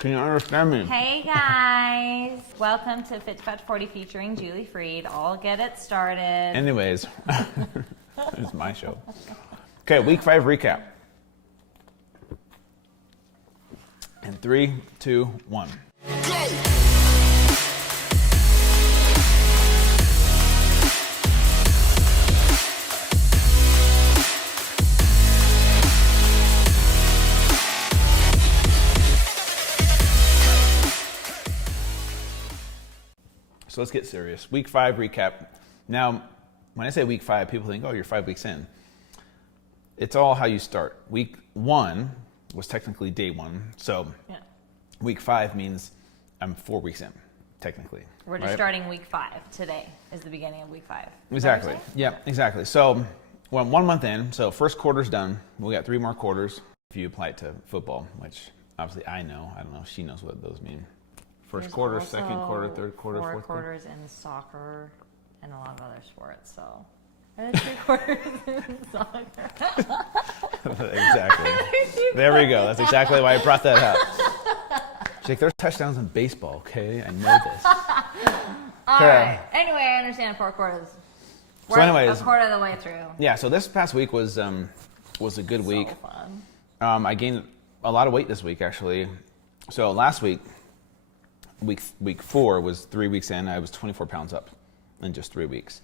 Can you understand me? Hey guys, welcome to Fit2Fat2Forty featuring Julie Freed. I'll get it started. Anyways, it's my show. Okay, week 5 recap. In 3, 2, 1. Go! So let's get serious. Week 5 recap. Now, when I say week 5, people think, oh, you're 5 weeks in. It's all how you start. Week 1 was technically day 1. So week 5 means I'm 4 weeks in, technically. We're just starting week 5. Today is the beginning of week 5. Exactly. Yeah, exactly. So we're 1 month in. So first quarter's done. We got 3 more quarters if you apply it to football, which obviously I know. I don't know if she knows what those mean. First quarter, second quarter, third quarter, fourth quarter. 4 quarters in soccer and a lot of other sports. So are there 3 quarters in soccer? Exactly. There we go. That's exactly why I brought that up. She's like, there's touchdowns in baseball, okay? I know this. All right. Anyway, I understand 4 quarters. We're a quarter of the way through. Yeah, so this past week was a good week. So fun. I gained a lot of weight this week, actually. So last week, week 4 was 3 weeks in. I was 24 pounds up in just 3 weeks.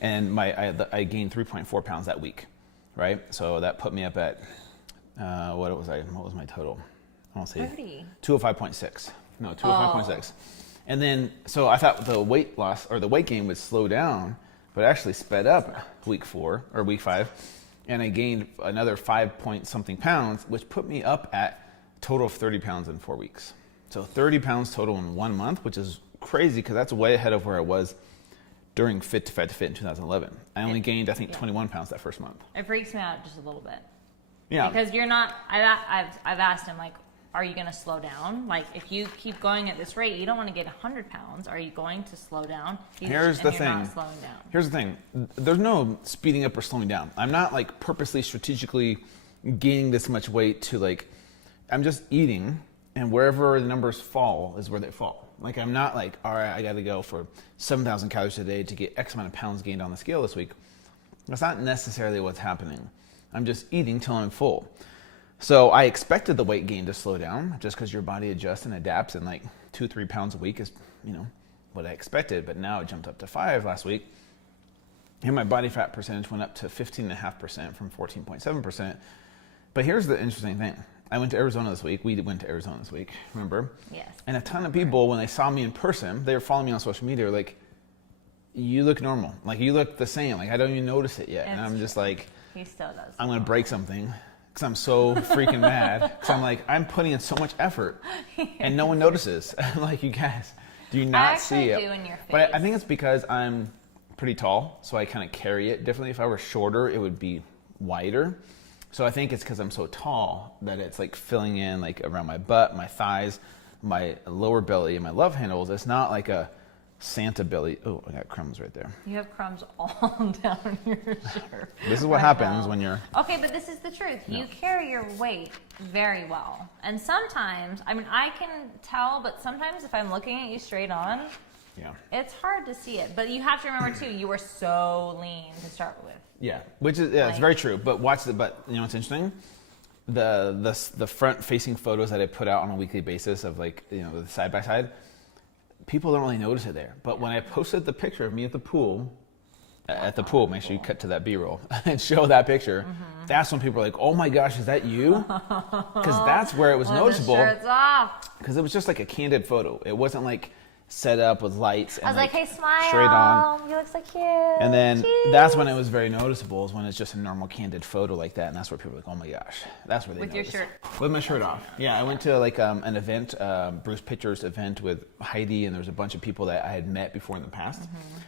And I gained 3.4 pounds that week, right? So that put me up at, what was my total? I won't say 205.6. No, 205.6. And then, so I thought the weight loss or the weight gain would slow down, but it actually sped up week 4 or week 5. And I gained another 5 point something pounds, which put me up at a total of 30 pounds in 4 weeks. So 30 pounds total in 1 month, which is crazy because that's way ahead of where I was during Fit2Fat2Fit in 2011. I only gained, I think, 21 pounds that first month. It freaks me out just a little bit. Yeah. Because you're not, I've asked him, like, are you going to slow down? Like, if you keep going at this rate, you don't want to get 100 pounds. Are you going to slow down? Here's the thing. Not slowing down. Here's the thing. There's no speeding up or slowing down. I'm not, like, purposely, strategically gaining this much weight to, like, I'm just eating. And wherever the numbers fall is where they fall. Like, I'm not like, all right, I got to go for 7,000 calories a day to get X amount of pounds gained on the scale this week. That's not necessarily what's happening. I'm just eating till I'm full. So I expected the weight gain to slow down just because your body adjusts and adapts, and like 2-3 pounds a week is, what I expected. But now it jumped up to 5 last week. And my body fat percentage went up to 15.5% from 14.7%. But here's the interesting thing. I went to Arizona this week. We went to Arizona this week, remember? Yes. And a ton of people, when they saw me in person, they were following me on social media, were like, you look normal. Like, you look the same. Like, I don't even notice it yet. And I'm just like, he still does. I'm going to break something because I'm so freaking mad. Because I'm like, I'm putting in so much effort and no one notices. I'm like, you guys, do you not see it? I actually do in your face. But I think it's because I'm pretty tall, so I kind of carry it differently. If I were shorter, it would be wider. So I think it's because I'm so tall that it's like filling in like around my butt, my thighs, my lower belly, and my love handles. It's not like a Santa belly. Oh, I got crumbs right there. You have crumbs all down your shirt. This is what happens when you're... Okay, but this is the truth. No. You carry your weight very well. And sometimes, I mean, I can tell, but sometimes if I'm looking at you straight on, it's hard to see it. But you have to remember too, you were so lean to start with. Yeah, which is it's very true. But but you know what's interesting? The front facing photos that I put out on a weekly basis of like the side by side, people don't really notice it there. But when I posted the picture of me at the pool, make sure you cut to that B-roll and show that picture. Mm-hmm. That's when people are like, "Oh my gosh, is that you?" Because that's where it was noticeable. The shirt's off. Because it was just like a candid photo. It wasn't like set up with lights and I was like, hey, smile. Straight on. You look so cute. And then that's when it was very noticeable, is when it's just a normal candid photo like that. And that's where people are like, oh my gosh. That's where they notice. With your shirt. With my shirt off. Yeah, I went to like an event, Bruce Pitcher's event with Heidi, and there was a bunch of people that I had met before in the past. Mm-hmm.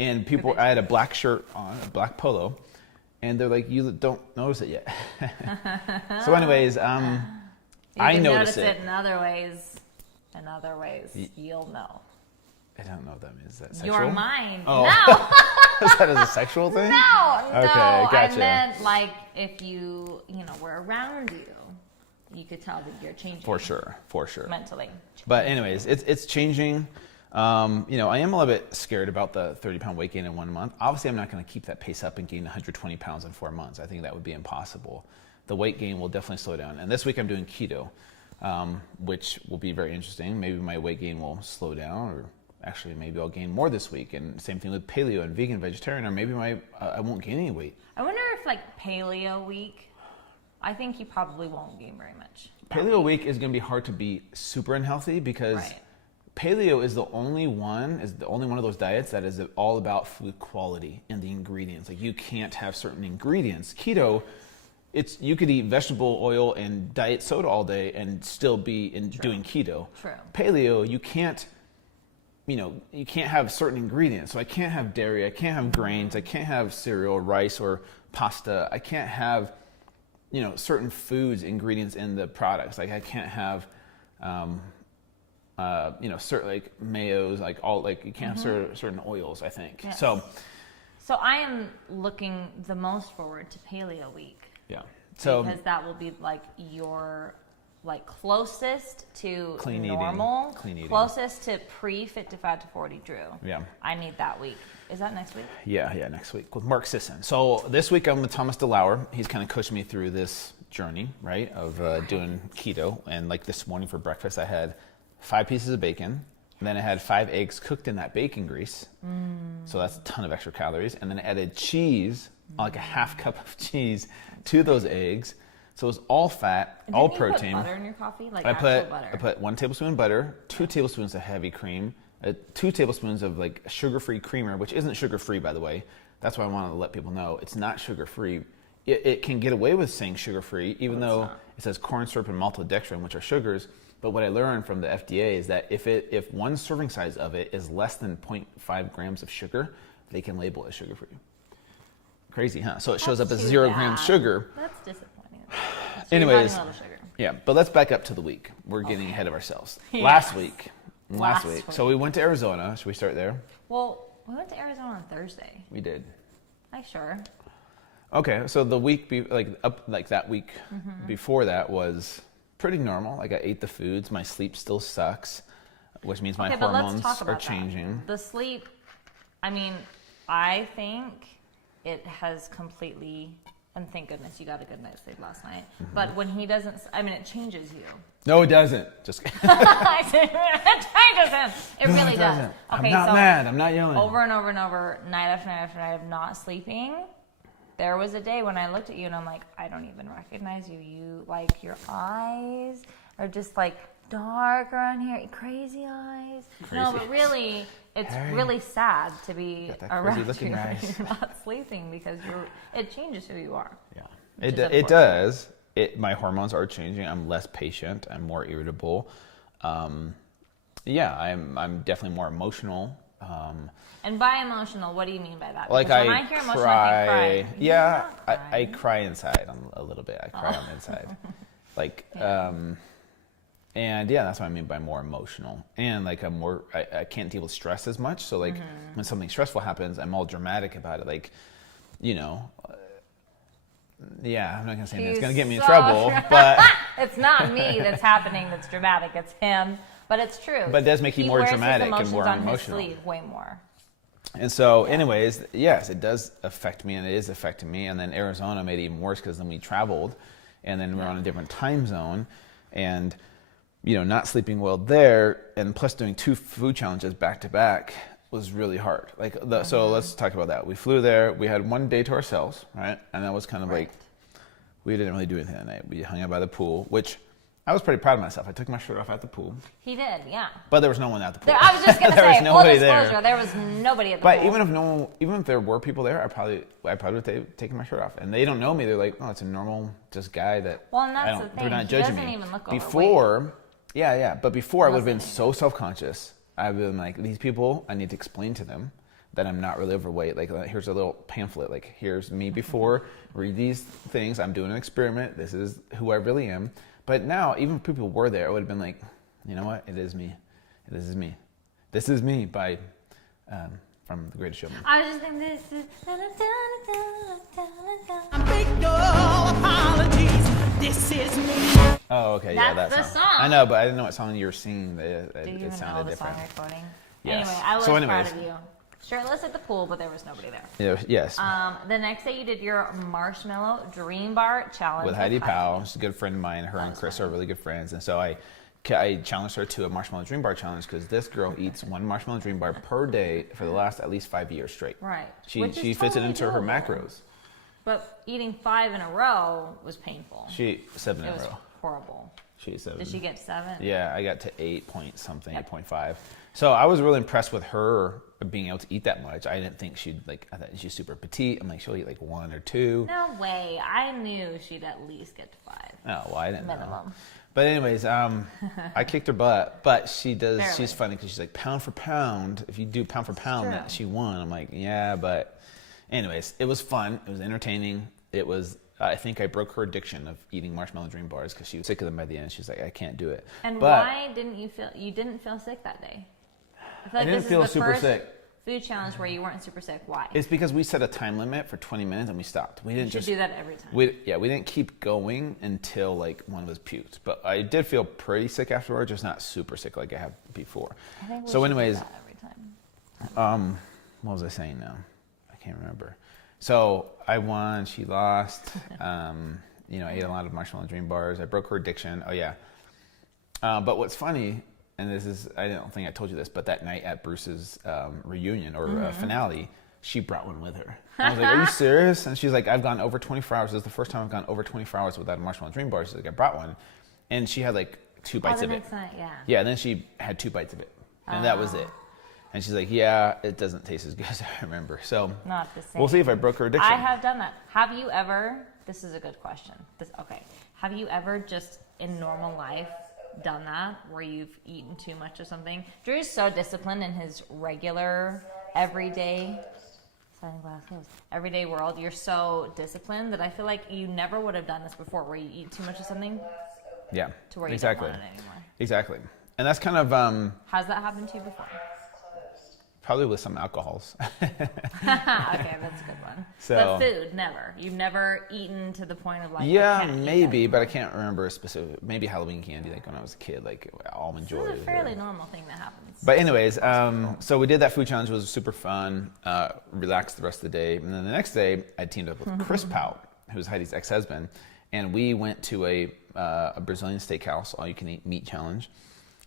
And people, I had a black shirt on, a black polo, and they're like, you don't notice it yet. So anyways, I notice it. In other ways, you'll know. I don't know what that means. Is that sexual? Your mind. Oh. No. Is that a sexual thing? No. Okay, gotcha. I meant like if you were around you, you could tell that you're changing. For sure. Mentally. But anyways, it's changing. I am a little bit scared about the 30-pound weight gain in 1 month. Obviously, I'm not going to keep that pace up and gain 120 pounds in 4 months. I think that would be impossible. The weight gain will definitely slow down. And this week I'm doing keto, which will be very interesting. Maybe my weight gain will slow down, or actually maybe I'll gain more this week. And same thing with paleo and vegan, vegetarian, or maybe I won't gain any weight. I wonder if like paleo week, I think you probably won't gain very much. Paleo week is going to be hard to be super unhealthy because paleo is the only one of those diets that is all about food quality and the ingredients. Like you can't have certain ingredients. Keto, you could eat vegetable oil and diet soda all day and still be doing keto. True. Paleo, you can't have certain ingredients. So I can't have dairy, I can't have grains, I can't have cereal, rice, or pasta. I can't have certain foods, ingredients in the products. Like I can't have certain like mayos, like you can't have certain oils, I think. Yes. So I am looking the most forward to paleo week. Yeah. So because that will be like your closest to clean normal, eating. Closest to pre-Fit2Fat2Forty Drew. Yeah. I need that week. Is that next week? Yeah, next week with Mark Sisson. So this week I'm with Thomas DeLauer. He's kind of coached me through this journey, right, of doing keto. And like this morning for breakfast, I had 5 pieces of bacon. And then I had 5 eggs cooked in that bacon grease. So that's a ton of extra calories. And then I added cheese, like a half cup of cheese to those eggs. So it was all fat, all protein. You put butter in your coffee? Like I butter? put 1 tablespoon of butter, 2 tablespoons of heavy cream, 2 tablespoons of like sugar-free creamer, which isn't sugar-free, by the way. That's why I wanted to let people know it's not sugar-free. It can get away with saying sugar-free, even though it says corn syrup and maltodextrin, which are sugars. But what I learned from the FDA is that if one serving size of it is less than 0.5 grams of sugar, they can label it as sugar-free. Crazy, huh? So it shows up as 0 grams sugar. That's disappointing. So anyways, a lot of sugar. Yeah, but let's back up to the week. We're getting ahead of ourselves. Yes. Last week. Week. So we went to Arizona. Should we start there? Well, we went to Arizona on Thursday. We did. Sure. Okay, so the week, that week before that was pretty normal. Like I ate the foods. My sleep still sucks, which means my hormones are changing. The sleep, I think it has completely, and thank goodness you got a good night's sleep last night. But when he doesn't, it changes you. No, it doesn't. Just kidding. It changes him. It really does. Okay, I'm not mad. I'm not yelling. Over and over and over, night after night after night of not sleeping. There was a day when I looked at you and I'm like, I don't even recognize you. Your eyes are just dark around here, crazy eyes. Crazy. No, but really, it's really sad to be around you when you're not sleeping because it changes who you are. Yeah, it does. My hormones are changing. I'm less patient. I'm more irritable. I'm definitely more emotional. And by emotional, what do you mean by that? Like when I hear emotional, I think cry. Yeah, I cry inside a little bit. I cry on the inside. And that's what I mean by more emotional. And I can't deal with stress as much. So when something stressful happens, I'm all dramatic about it. I'm not gonna say it's gonna get me in trouble, but it's not me that's happening that's dramatic. It's him. But it's true. But it does make you more dramatic and more on emotional. His sleeve way more. And so, anyways, yes, it does affect me, and it is affecting me. And then Arizona made it even worse because then we traveled, and then we're on a different time zone, and not sleeping well there, and plus doing 2 food challenges back to back was really hard. So let's talk about that. We flew there. We had 1 day to ourselves, right? And that was kind of we didn't really do anything that night. We hung out by the pool, which I was pretty proud of myself. I took my shirt off at the pool. He did, yeah. But there was no one at the pool. I was just going to say, full disclosure, there was nobody at the pool. But even if there were people there, I probably would have taken my shirt off. And they don't know me. They're like, oh, it's a normal just guy that. Well, and that's the thing. They're not judging me. He doesn't even look overweight. But before I would have been so self-conscious. I would have been like, these people, I need to explain to them that I'm not really overweight. Here's a little pamphlet. Here's me before. Read these things. I'm doing an experiment. This is who I really am. But now, even if people were there, it would have been like, you know what? It is me. This is me. This is me by from The Greatest Showman. I was just thinking this is. I make no apologies. This is me. Oh, okay, yeah, That's that the song. song. I know, but I didn't know what song you were singing. Do you even sounded know the different. song recording? Yes. Anyway, I was So proud of you. Shirtless at the pool, but there was nobody there. Yeah, yes. The next day you did your Marshmallow Dream Bar Challenge. With Heidi Powell. She's a good friend of mine. Her and Chris are really good friends. And so I challenged her to a Marshmallow Dream Bar Challenge because this girl eats one Marshmallow Dream Bar per day for the last at least 5 years straight. Right. She fits it into her macros. But eating 5 in a row was painful. She ate 7 in a row. It was horrible. She ate 7. Did she get 7? Yeah, I got to 8 point something, 8.5. So I was really impressed with her being able to eat that much. I didn't think she'd I thought she's super petite. I'm like, she'll eat like 1 or 2. No way. I knew she'd at least get to 5. Oh, well, I didn't Minimum. know. But anyways, I kicked her butt. But she does. Barely. She's funny because she's like, pound for pound. If you do pound for pound, that she won. I'm like, yeah, but anyways, it was fun. It was entertaining. It was. I think I broke her addiction of eating Marshmallow Dream Bars because she was sick of them by the end. She's like, I can't do it. And why didn't you feel? You didn't feel sick that day. I feel like didn't this feel is the super first sick. Food challenge where you weren't super sick. Why? It's because we set a time limit for 20 minutes and we stopped. We didn't You should do that every time. We didn't keep going until like one of us puked. But I did feel pretty sick afterwards, just not super sick like I have before. I think we So should anyways, do that every time. what was I saying now? I can't remember. So I won, she lost. I ate a lot of Marshmallow Dream Bars. I broke her addiction. Oh yeah. But what's funny, and this is, I don't think I told you this, but that night at Bruce's reunion or finale, she brought one with her. I was like, are you serious? And she's like, I've gone over 24 hours. This is the first time I've gone over 24 hours without a Marshmallow Dream Bar. She's like, I brought one. And she had like 2 bites of it. Night, yeah. Yeah, and then she had 2 bites of it. And that was it. And she's like, yeah, it doesn't taste as good as I remember. So Not the same. we'll see if I broke her addiction. I have done that. Have you ever, this is a good question. Have you ever just in normal life done that where you've eaten too much of something? Drew's so disciplined in his regular, everyday world. You're so disciplined that I feel like you never would have done this before where you eat too much of something. Yeah, to where you exactly. don't want it anymore. Exactly. And that's kind of Has that happened to you before? probably with some alcohols. Okay, that's a good one. So, but food, never. You've never eaten to the point of like, yeah, I can't eat maybe, that but I can't remember a specific. Maybe Halloween candy, like when I was a kid, like almond joys. It's a fairly normal thing that happens. But anyways, so we did that food challenge. It was super fun. Relaxed the rest of the day, and then the next day I teamed up with Chris Powell, who's Heidi's ex-husband, and we went to a Brazilian steakhouse, all-you-can-eat meat challenge.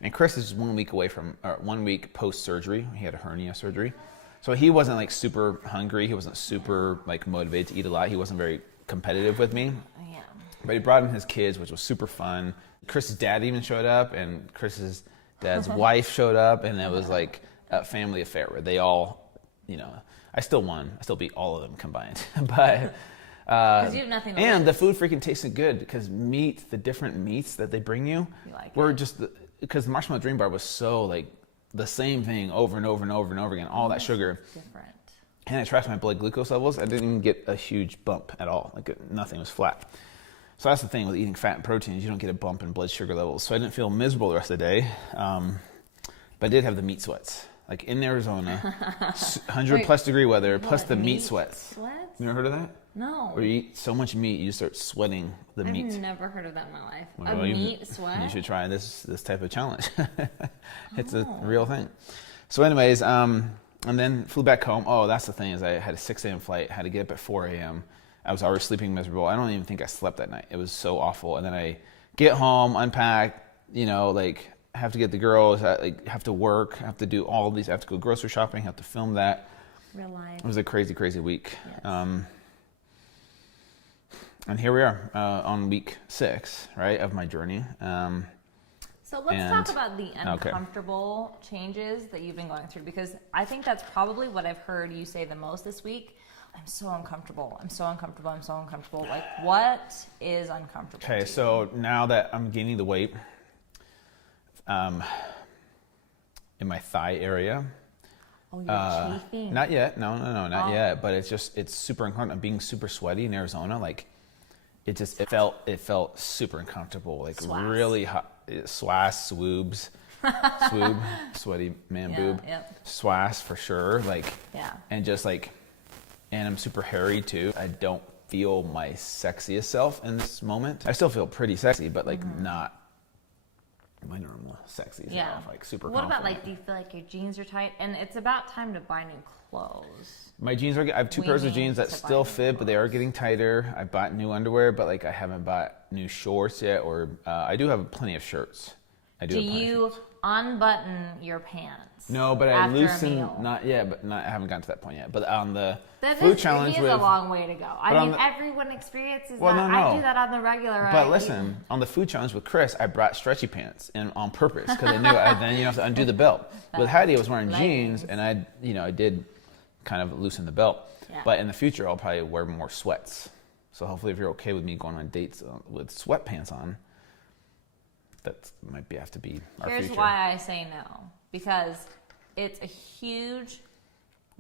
And Chris is 1 week away from, 1 week post-surgery. He had a hernia surgery. So he wasn't like super hungry. He wasn't super like motivated to eat a lot. He wasn't very competitive with me. Yeah. But he brought in his kids, which was super fun. Chris's dad even showed up, and Chris's dad's wife showed up, and it was like a family affair where they all, I still won. I still beat all of them combined. But Because you have nothing to and lose. the food freaking tasted good because the different meats that they bring you, like were just because the Marshmallow Dream Bar was so like the same thing over and over and over and over again, all that sugar. Different. And I tracked my blood glucose levels. I didn't even get a huge bump at all. Like nothing was flat. So that's the thing with eating fat and proteins. You don't get a bump in blood sugar levels. So I didn't feel miserable the rest of the day. But I did have the meat sweats. Like in Arizona, 100 plus degree weather, plus the meat sweats. Sweats? You ever heard of that? No. Where you eat so much meat, you start sweating the meat. I've never heard of that in my life. Well, Meat sweat? You should try this type of challenge. It's a real thing. So anyways, and then flew back home. Oh, that's the thing is I had a 6 a.m. flight. Had to get up at 4 a.m. I was already sleeping miserable. I don't even think I slept that night. It was so awful. And then I get home, unpack, have to get the girls, have to work, have to do all of these. I have to go grocery shopping, have to film that. Real life. It was a crazy, crazy week. Yes. And here we are on week 6, right, of my journey. So let's talk about the uncomfortable changes that you've been going through, because I think that's probably what I've heard you say the most this week. I'm so uncomfortable. I'm so uncomfortable. I'm so uncomfortable. Like, what is uncomfortable? Okay, so now that I'm gaining the weight in my thigh area. Oh, you're chafing. Not yet. No, not yet. But it's super uncomfortable. I'm being super sweaty in Arizona. Like, it felt super uncomfortable. Like really hot. Swass, swoobs, sweaty man boob. Yep. Swass for sure. Like, yeah. and just like, and I'm super hairy too. I don't feel my sexiest self in this moment. I still feel pretty sexy, but like not my normal sexy self, like super What confident. about like, do you feel like your jeans are tight? And it's about time to buy new clothes. My jeans are, I have two pairs of jeans that still fit, but they are getting tighter. I bought new underwear, but like I haven't bought new shorts yet, or I do have plenty of shirts. Do you unbutton your pants? No, but I loosen, not yet, but I haven't gotten to that point yet. But on the food challenge is a long way to go. I mean, everyone experiences that. I do that on the regular. But listen, on the food challenge with Chris, I brought stretchy pants and on purpose because I knew then you have to undo the belt. With Heidi, I was wearing jeans, and I did kind of loosen the belt. Yeah. But in the future, I'll probably wear more sweats. So hopefully, if you're okay with me going on dates with sweatpants on, that might have to be our future. Here's why I say no. Because it's a huge,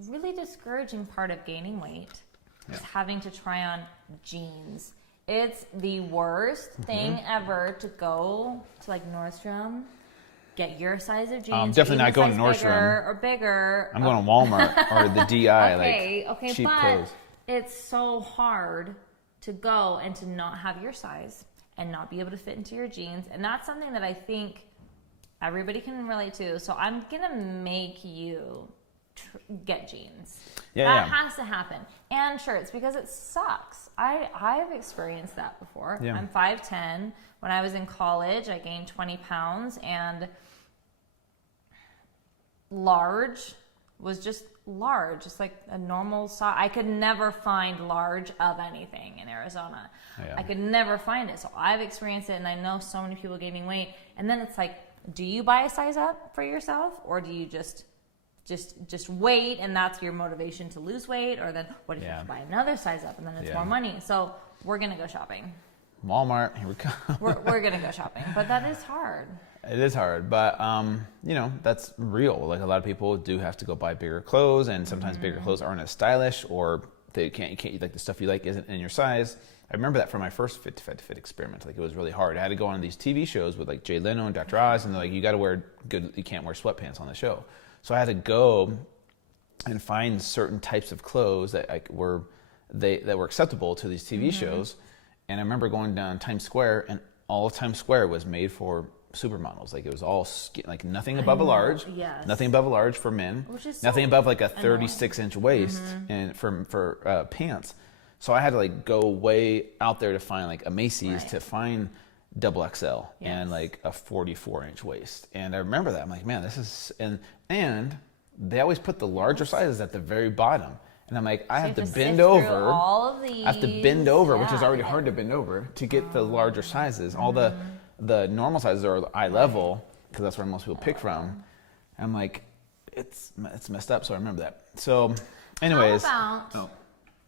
really discouraging part of gaining weight is having to try on jeans. It's the worst thing ever to go to like Nordstrom, get your size of jeans. Definitely not going to Nordstrom. Or bigger. I'm going to Walmart or the DI, cheap clothes. It's so hard to go and to not have your size and not be able to fit into your jeans. And that's something that I think everybody can relate to. So I'm going to make you get jeans. That has to happen. And shirts, because it sucks. I've experienced that before. Yeah. I'm 5'10". When I was in college, I gained 20 pounds, and large was just large, just like a normal size. I could never find large of anything in Arizona. Yeah. I could never find it. So I've experienced it, and I know so many people gaining weight. And then it's like, do you buy a size up for yourself, or do you just wait, and that's your motivation to lose weight? Or then what if you buy another size up, and then it's more money? So we're gonna go shopping. Walmart, here we go. we're gonna go shopping, but that is hard. It is hard, but that's real. Like a lot of people do have to go buy bigger clothes, and sometimes bigger clothes aren't as stylish, or you can't like the stuff you like isn't in your size. I remember that from my first Fit2Fat2Fit experiment. Like it was really hard. I had to go on these TV shows with like Jay Leno and Dr. Oz, and they're like, you got to wear good. You can't wear sweatpants on the show. So I had to go and find certain types of clothes that were acceptable to these TV shows. And I remember going down Times Square, and all of Times Square was made for supermodels. Like it was all like nothing above a large, nothing above a large for men, nothing above like a 36-inch waist, and for pants. So I had to like go way out there to find like a Macy's to find double XL and like a 44-inch waist. And I remember that. I'm like, man, this is, and they always put the larger sizes at the very bottom. And I'm like, I have to bend over. I have to bend over, which is already hard to bend over, to get the larger sizes. All the normal sizes are eye level, because that's where most people pick from. And I'm like, it's messed up. So I remember that. So anyways.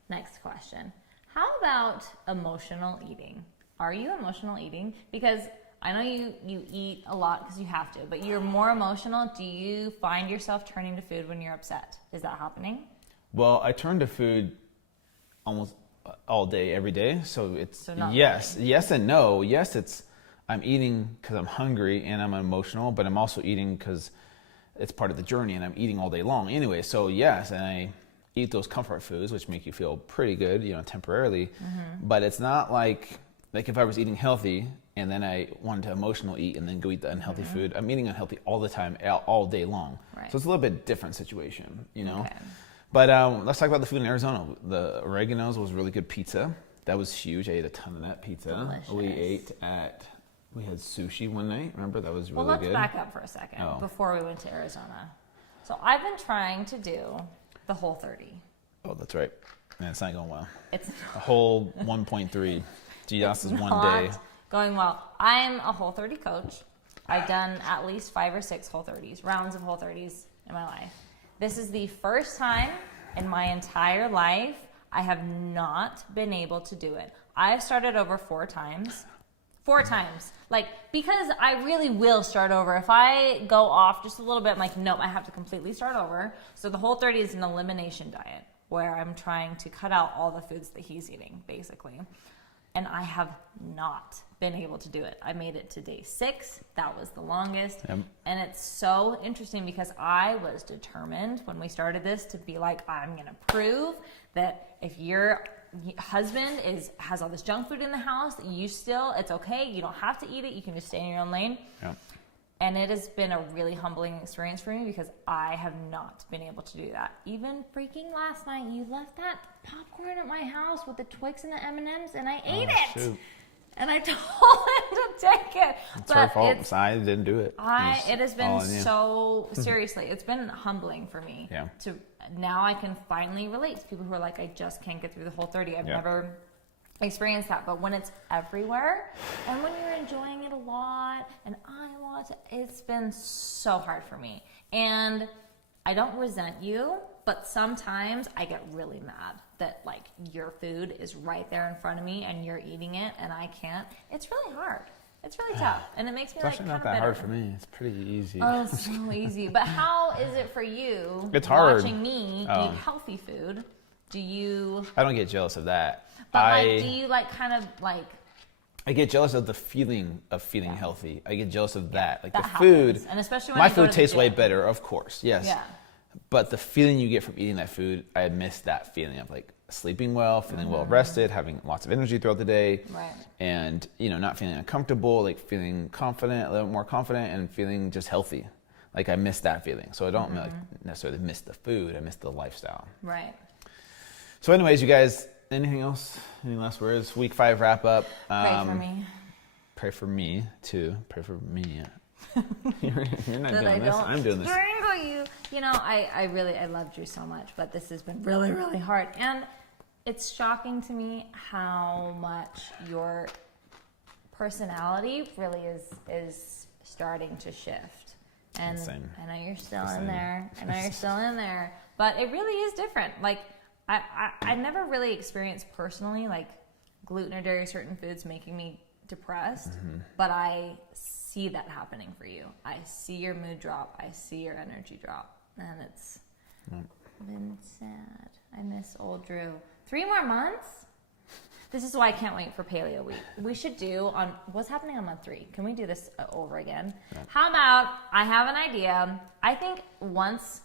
Next question. How about emotional eating? Are you emotional eating? Because I know you eat a lot because you have to, but you're more emotional. Do you find yourself turning to food when you're upset? Is that happening? Well, I turn to food almost all day, every day. So it's yes and no. Yes, I'm eating because I'm hungry and I'm emotional, but I'm also eating because it's part of the journey, and I'm eating all day long anyway. So yes, and I eat those comfort foods, which make you feel pretty good, temporarily. But it's not like if I was eating healthy and then I wanted to emotional eat and then go eat the unhealthy food. I'm eating unhealthy all the time, all day long. Right. So it's a little bit different situation, Okay. But let's talk about the food in Arizona. The Oregano's was really good pizza. That was huge. I ate a ton of that pizza. Delicious. We had sushi one night. Remember, that was really good. Well, let's back up for a second before we went to Arizona. So I've been trying to do the Whole30. Oh, that's right. Man, it's not going well. It's a whole 1.3. GDOS is 1 day. Going well. I'm a Whole30 coach. I've done at least 5 or 6 Whole30s, rounds of Whole30s in my life. This is the first time in my entire life I have not been able to do it. I've started over 4 times. 4 times. Because I really will start over. If I go off just a little bit, I'm like, nope, I have to completely start over. So the Whole30 is an elimination diet where I'm trying to cut out all the foods that he's eating, basically. And I have not been able to do it. I made it to day 6. That was the longest. Yep. And it's so interesting because I was determined when we started this to be like, I'm going to prove that if you're husband has all this junk food in the house. It's okay. You don't have to eat it. You can just stay in your own lane. Yeah. And it has been a really humbling experience for me because I have not been able to do that. Even freaking last night, you left that popcorn at my house with the Twix and the M&Ms, and I ate it. Shoot. And I told him to take it. It's her fault. I didn't do it. It has been so, seriously, it's been humbling for me. Yeah. Now I can finally relate to people who are like, I just can't get through the whole 30. I've never experienced that. But when it's everywhere and when you're enjoying it a lot and it's been so hard for me. And I don't resent you, but sometimes I get really mad that like your food is right there in front of me and you're eating it and I can't. It's really hard. It's really tough, and it makes me it's actually not that hard for me. It's pretty easy. Oh, it's so easy. But how is it for you? It's hard. Watching me eat healthy food. Do you? I don't get jealous of that. But do you kind of I get jealous of the feeling of feeling healthy. I get jealous of that. Like that the happens. food. And especially when my food tastes way better, of course. Yes. Yeah. But the feeling you get from eating that food, I miss that feeling of like sleeping well, feeling well rested, having lots of energy throughout the day, and not feeling uncomfortable, like feeling confident, a little more confident, and feeling just healthy. Like I miss that feeling, so I don't necessarily miss the food. I miss the lifestyle. Right. So, anyways, you guys, anything else? Any last words? Week 5 wrap up. Pray for me. Pray for me too. Pray for me. You're not doing this. I'm doing this. I loved you so much, but this has been really, really hard. And it's shocking to me how much your personality really is starting to shift. And Same. I know you're still in there. But it really is different. Like I never really experienced personally like gluten or dairy certain foods making me depressed, but I see that happening for you. I see your mood drop. I see your energy drop. And it's been sad. I miss old Drew. 3 more months? This is why I can't wait for Paleo Week. We should do what's happening on month 3. Can we do this over again? Yeah. How about, I have an idea. I think once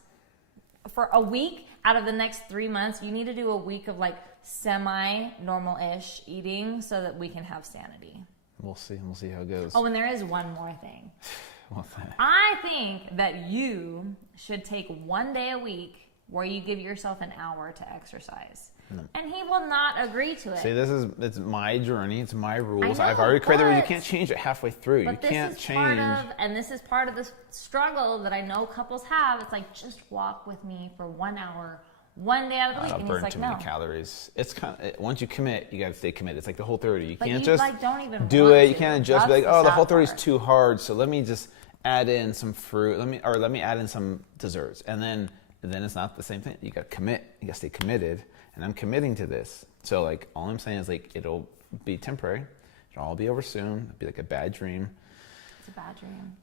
for a week out of the next 3 months, you need to do a week of like semi-normal-ish eating so that we can have sanity. We'll see. We'll see how it goes. Oh, and there is one more thing. What's that? I think that you should take 1 day a week where you give yourself an hour to exercise. No. And he will not agree to it. See, it's my journey. It's my rules. I've already created the rules. You can't change it halfway through. You can't change. And this is part of the struggle that I know couples have. It's like, just walk with me for 1 hour, 1 day out of the week. I don't burn too many calories. It's kind of, once you commit, you got to stay committed. It's like the whole 30. You can't just don't even do it. You can't just be like, oh, the whole 30 is too hard, so let me just add in some fruit. Let me add in some desserts, and then it's not the same thing. You got to commit. You got to stay committed. And I'm committing to this. So like all I'm saying is like it'll be temporary. It'll all be over soon. It'll be like a bad dream. It's a bad dream.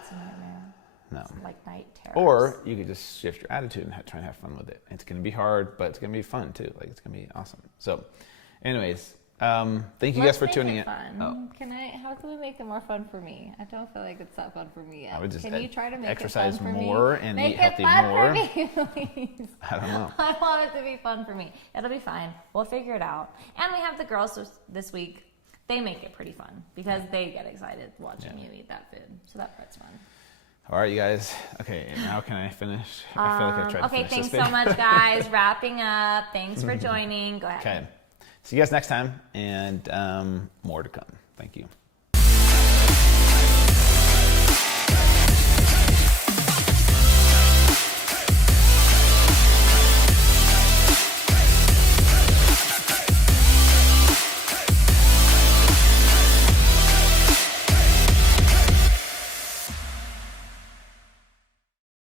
It's a nightmare. No. It's like night terrors. Or you could just shift your attitude and try and have fun with it. It's gonna be hard, but it's gonna be fun too. Like it's gonna be awesome. So, anyways, thank you guys for tuning in. Oh. How can we make it more fun for me? I don't feel like it's that fun for me yet. I would just can you try to make exercise it fun for more me? and eat healthy more. Make it fun for me, please. I don't know. I want it to be fun for me. It'll be fine. We'll figure it out. And we have the girls this week. They make it pretty fun because they get excited watching you eat that food. So that part's fun. All right, you guys. Okay, now can I finish? I feel like I've tried to finish thanks this so much, guys. Wrapping up. Thanks for joining. Go ahead. Okay. See you guys next time, and more to come. Thank you.